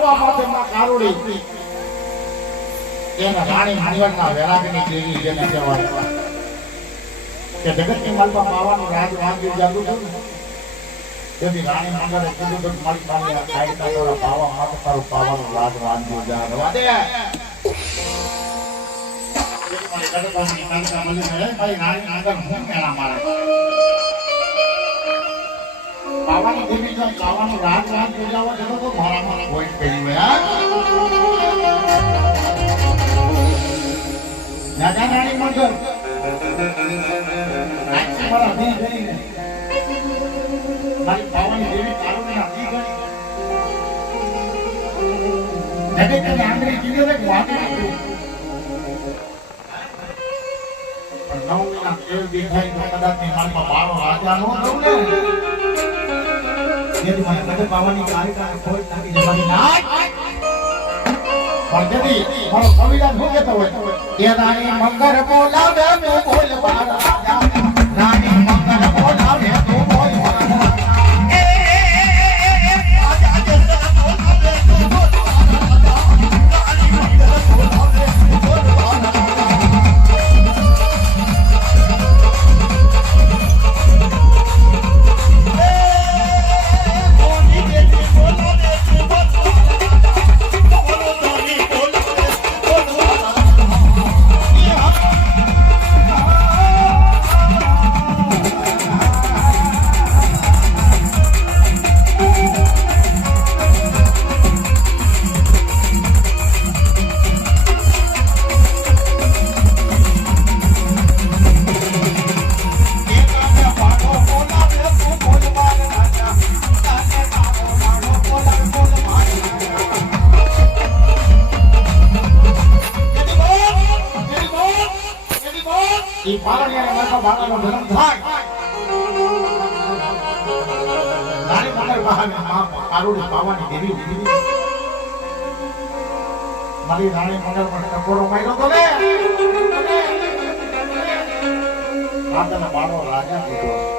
પાવા માટે માં કારુડી એના રાણી મંગળના વેરાગની દેવી જેને કહેવાય કે જગતની માલપા પાવાનું રાજ વાંચ્યું જાતું હતું ને તેથી રાણી મંગળે કીધું કે મારી પાસે કાયદા દ્વારા પાવા માટે તારું પાવાનું રાજ વાંચ્યું જાવા દે મારી કડકાની કાંતા મળી રહે મારી રાણી મંગળ હું કેણા મારે પાવાની દેવી જો પાવાનું રાજ વાંચ્યું જાવા દેતો તો મારા કોઈ પેલી હોય રાજા રાણી મંગળ મારા દી ગઈને મારી પાવાની દેવી કારુણી દી ગઈ જગતને આંગળી કીધો ને વાગે પણ 9 મહિના કેવ દેખાય તો કદાચ ની મારી પારો રાજા નો થઉં ને જેથી મને કદે પાવાની કારિકા ખોટ નાખી જવાની ના પણ જદી મારો કવિતા શું કહેતો હોય એ રાણી મંગળ બોલાવે તું બોલ મારા રાજા રાણી મંગળ બોલાવે તું બોલ મારા રાજા એ રાજા જસરા બોલાવે તું બોલ મારા રાજા રાણી મંગળ બોલાવે તું બોલ મારા મારી રાણી મંગળ પર ટકોરો માર્યો તો ને રાજાના બાળો રાજા કીધો